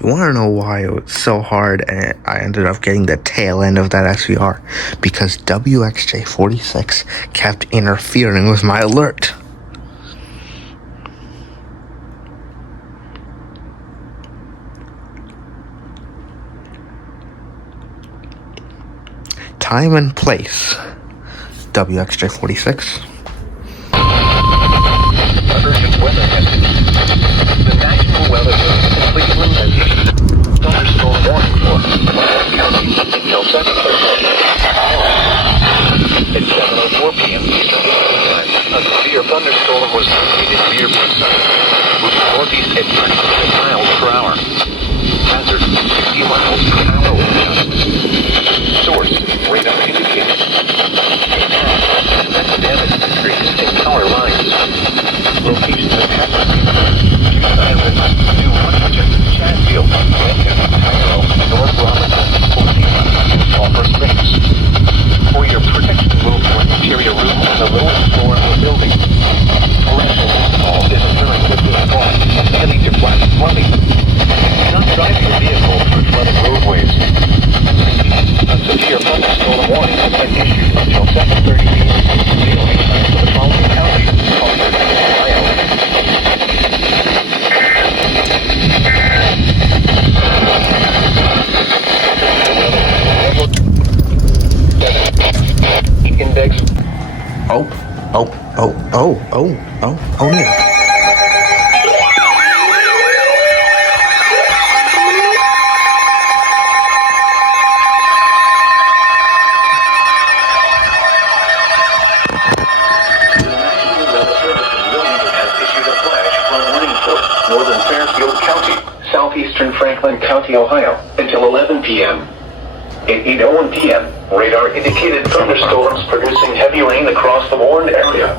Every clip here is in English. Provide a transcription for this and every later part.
You want to know why it was so hard and I ended up getting the tail end of that SVR? Because WXJ46 kept interfering with my alert. Time and place. WXJ46. Urgent weather message. The National Weather Service in Cleveland has issued a thunderstorm warning for until 7:30. At 7:04 p.m. Eastern Time, a severe thunderstorm was located near Brisbane, moving northeast at 96 miles per hour. Hazard 60 miles per hour. Source radar indicated. Impact damage to trees and power lines. Locations of hazard. Sirens, New Huntington, Chatfield, Lincoln, Cairo, North Robinson, Fortuna, Sulphur Springs. For your protection, move to an interior room on the lowest floor of the building. Electrical install is occurring with this fault, heading to flash flooding. Do not drive your vehicle through flooded roadways. A severe thunderstorm warning has been issued until 7:30 p.m. daily for the following counties: Ohio. Index. Oh, yeah. Northern Fairfield County, southeastern Franklin County, Ohio, until 11 p.m. At 8:01 p.m., radar indicated thunderstorms producing heavy rain across the warned area.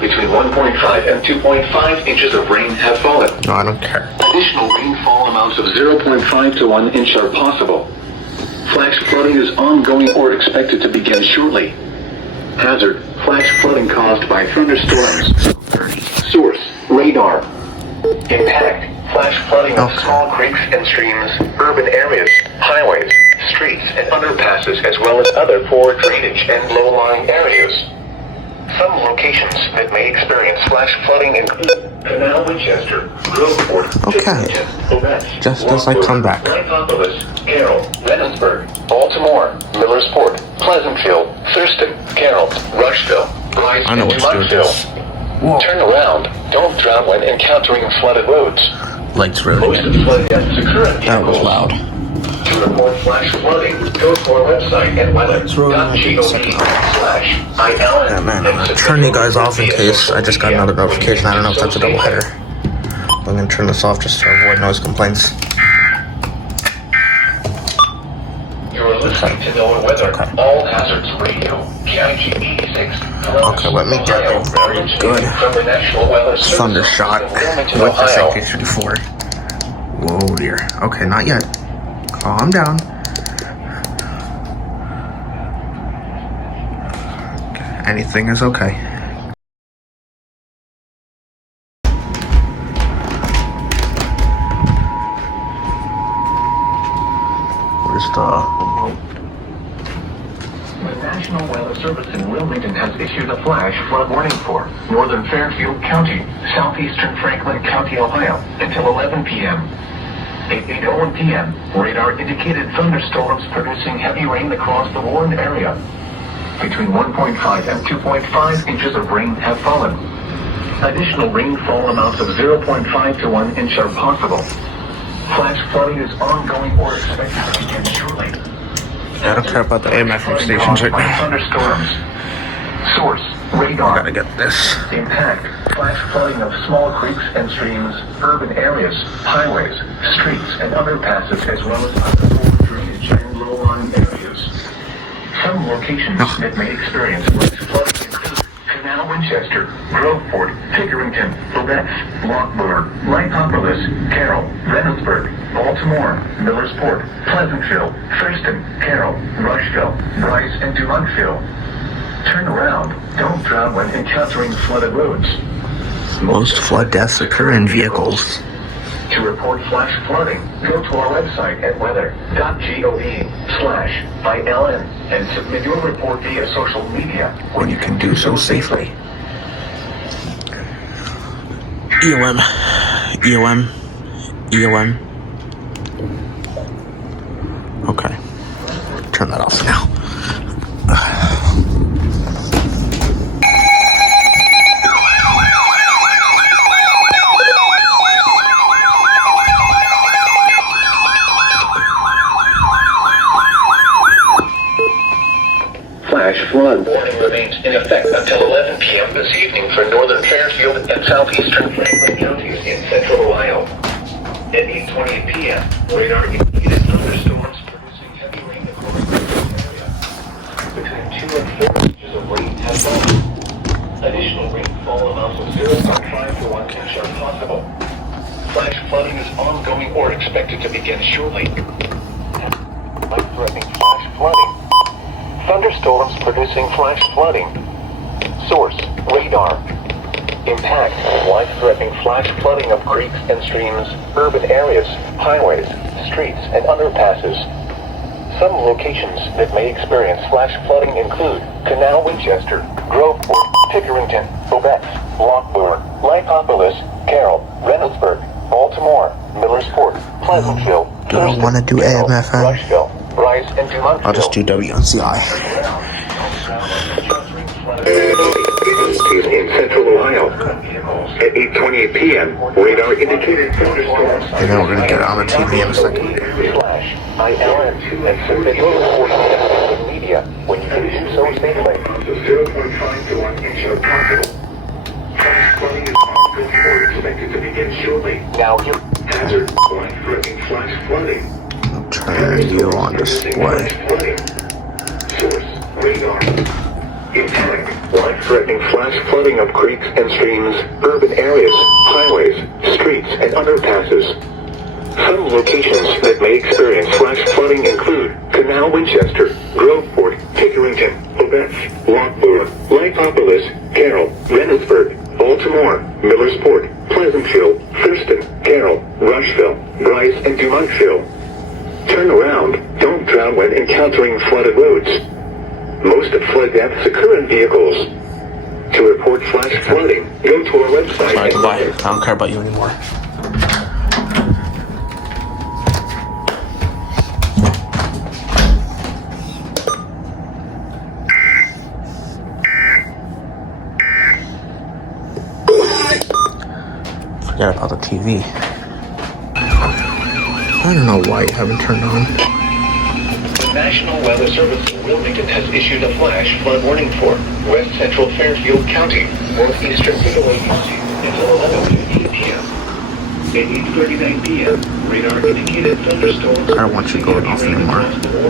Between 1.5 and 2.5 inches of rain have fallen. No, I don't care. Additional rainfall amounts of 0.5 to 1 inch are possible. Flash flooding is ongoing or expected to begin shortly. Hazard, flash flooding caused by thunderstorms. Source, radar. Impact, flash flooding of small creeks and streams, urban areas, highways, streets, and underpasses, as well as other poor drainage and low-lying areas. Some locations that may experience flash flooding include Canal Winchester, Groveport, Just as I come back. Nicopolis, Carroll, Rennesburg, Baltimore, Millersport, Pleasantville, Thurston, Carroll, Rushville, Bryce, and Muntville. Turn around. Don't drown when encountering flooded roads. Lights really Most of the flood deaths occur at That was loud. To report flash flooding, go to our website at weather.gov/IL. Yeah, man, I'm gonna turn you guys off in case I just got another notification. I don't know if that's a double header. I'm gonna turn this off just to avoid noise complaints. You're listening to NOAA Weather, All Hazards Radio, KIG 86. Okay, let me get a very good thunder shot with the AK-54. Whoa, dear. Okay, not yet. Calm down. Anything is okay. Where's the remote? The National Weather Service in Wilmington has issued a flash flood warning for northern Fairfield County, southeastern Franklin County, Ohio, until 11 p.m. At 8:01 p.m., radar indicated thunderstorms producing heavy rain across the warned area. Between 1.5 and 2.5 inches of rain have fallen. Additional rainfall amounts of 0.5 to 1 inch are possible. Flash flooding is ongoing or expected to begin shortly. I don't care about the AM/FM stations right now. Thunderstorms. Source, radar. I gotta get this. Impact, flash flooding of small creeks and streams, urban areas, highways, streets, and underpasses, as well as underfloor drainage and low-lying areas. Some locations that may experience flash flooding include Canal Winchester, Groveport, Pickerington, Lubex, Lockbourne, Lycopolis, Carroll, Reynoldsburg, Baltimore, Millersport, Pleasantville, Thurston, Carroll, Rushville, Bryce, and Dumontville. Turn around. Don't drown when encountering flooded roads. Most flood deaths occur in vehicles. To report flash flooding, go to our website at weather.gov/ILN and submit your report via social media When you can do so safely. EOM. EOM. EOM. Okay. Turn that off now. Flash flood warning remains in effect until 11 p.m. this evening for northern Fairfield and southeastern Franklin counties in central Ohio. At 8:20 p.m., radar indicated thunderstorms producing heavy rain across the area. Between 2 and 4 inches of rain have fallen. Additional rainfall amounts of 0.5 to 1 inch are possible. Flash flooding is ongoing or expected to begin shortly. Life-threatening flash flooding. Thunderstorms producing flash flooding. Source, radar. Impact, life-threatening flash flooding of creeks and streams, urban areas, highways, streets, and underpasses. Some locations that may experience flash flooding include Canal Winchester, Groveport, Pickerington, Lubex, Lockbourne, Lycopolis, Carroll, Reynoldsburg, Baltimore, Millersport, Pleasantville, Do I want to do AM/FM? Rushville, Bryce, and Dumontville. I'll just do WNCI. In central Ohio. At 8:28 p.m., radar indicated thunderstorms. And then we're gonna get it on the TV in a second. Flash, ILN, and submit your report to social media when you can do so safely. 0.5 to 1 inch of possible. Flash flooding is ongoing or expected to begin shortly. Now you hazard life-threatening flash flooding. I'll turn you on display. Source, radar. Impact, life-threatening flash flooding of creeks and streams, urban areas, highways, streets, and underpasses. Some locations that may experience flash flooding include Canal Winchester, Groveport, Pickerington, Lubex, Lockbourne, Lycopolis, Carroll, Reynoldsburg, Baltimore, Millersport, Pleasantville, Thurston, Carroll, Rushville, Bryce, and Dumontville. Turn around. Don't drown when encountering flooded roads. Most of flood deaths occur in vehicles. To report flash flooding, go to our website. Alright, goodbye. I don't care about you anymore. Forget about the TV. I don't know why you haven't turned on. National Weather Service in Wilmington has issued a flash flood warning for west central Fairfield County, northeastern Pennsylvania, until 11:15 p.m. At 8:39 p.m., radar indicated thunderstorms. I don't want you going off anymore.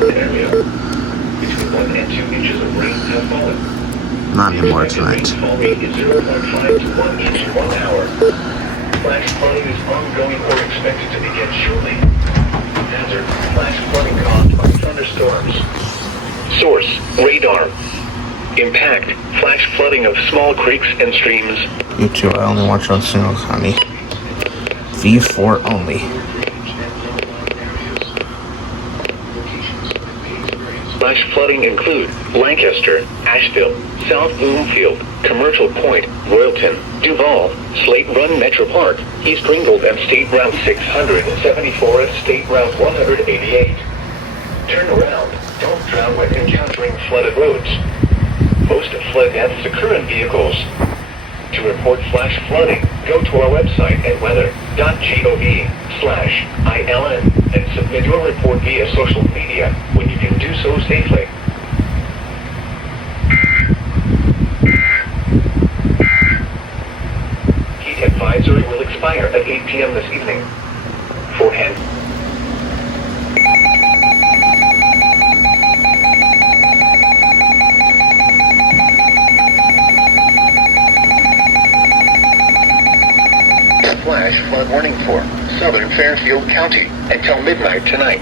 Area. Between 1 and 2 inches of rain have fallen. Not anymore tonight. Rainfall rate is 0.5 to 1 inch in 1 hour. Flash flooding is ongoing or expected to begin shortly. Hazard, flash flooding caused by thunderstorms. Source, radar. Impact, flash flooding of small creeks and streams. You too, I only watch on single, honey. V4 only. Flash flooding include Lancaster, Asheville, South Bloomfield, Commercial Point, Royalton, Duval, Slate Run Metro Park, East Ringgold and State Route 674 and State Route 188. Turn around, don't drown when encountering flooded roads. Most flood deaths occur in vehicles. To report flash flooding, go to our website at weather.gov/ILN and submit your report via social media when you can do so safely. Heat advisory will expire at 8 p.m. this evening. Forehand. Flash flood warning for southern Fairfield County until midnight tonight.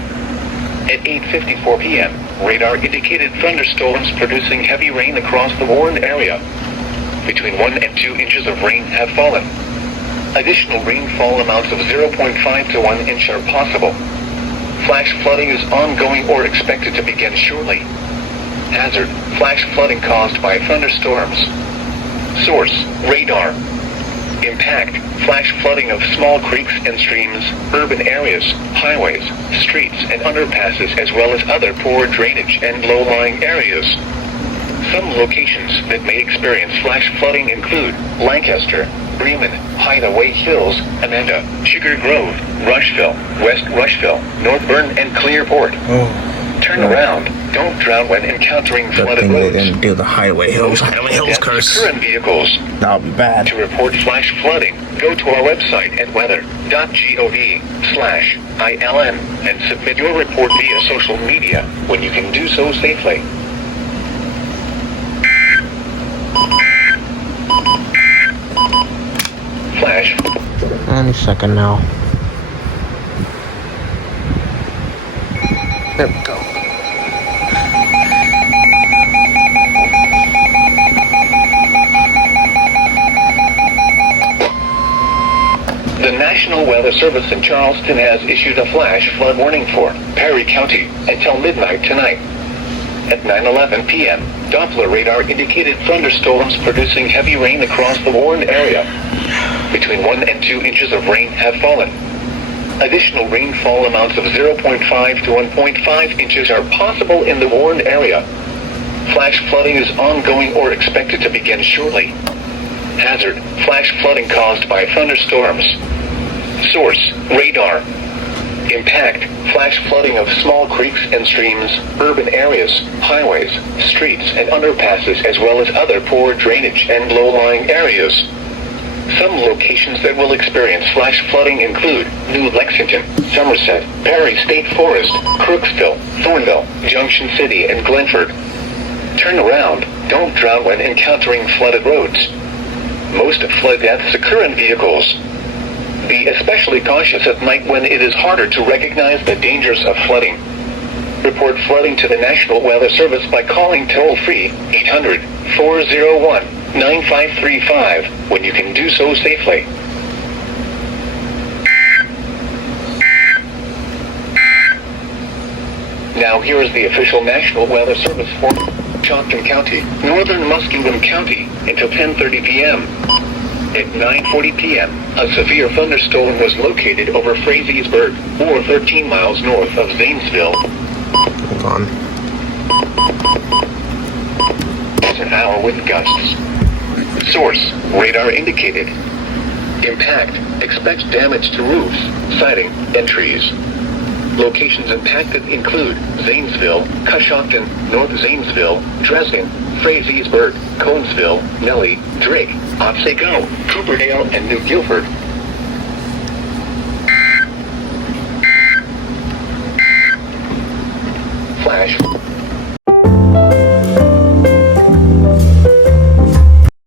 At 8:54 p.m., radar indicated thunderstorms producing heavy rain across the warned area. Between 1 and 2 inches of rain have fallen. Additional rainfall amounts of 0.5 to 1 inch are possible. Flash flooding is ongoing or expected to begin shortly. Hazard: flash flooding caused by thunderstorms. Source: radar. Impact: flash flooding of small creeks and streams, urban areas, highways, streets and underpasses as well as other poor drainage and low-lying areas. Some locations that may experience flash flooding include Lancaster, Bremen, Hideaway Hills, Amanda, Sugar Grove, Rushville, West Rushville, North Bern and Clearport. Turn around. Don't drown when encountering flooded thing roads. they didn't do the highway hills. Highway hills curse. Current vehicles. That'll be bad. To report flash flooding, go to our website at weather.gov/ILN and submit your report via social media when you can do so safely. Flash. Any second now. There we go. The National Weather Service in Charleston has issued a flash flood warning for Perry County until midnight tonight. At 9:11 p.m., Doppler radar indicated thunderstorms producing heavy rain across the warned area. Between 1 and 2 inches of rain have fallen. Additional rainfall amounts of 0.5 to 1.5 inches are possible in the warned area. Flash flooding is ongoing or expected to begin shortly. Hazard: flash flooding caused by thunderstorms. Source: radar. Impact: flash flooding of small creeks and streams, urban areas, highways, streets and underpasses as well as other poor drainage and low-lying areas. Some locations that will experience flash flooding include New Lexington, Somerset, Perry State Forest, Crooksville, Thornville, Junction City and Glenford. Turn around. Don't drown when encountering flooded roads. Most flood deaths occur in vehicles. Be especially cautious at night when it is harder to recognize the dangers of flooding. Report flooding to the National Weather Service by calling toll-free 800-401-9535 when you can do so safely. Now here is the official National Weather Service for Shopton County, northern Muskingum County, until 10:30 p.m. At 9:40 p.m., a severe thunderstorm was located over Frazeysburg, or 13 miles north of Zanesville. Hold on. An hour with gusts. Source: radar indicated. Impact: expect damage to roofs, siding, and trees. Locations impacted include Zanesville, Coshocton, North Zanesville, Dresden, Frazeysburg, Conesville, Nellie, Drake, Otsego, Cooperdale, and New Guilford. Flash.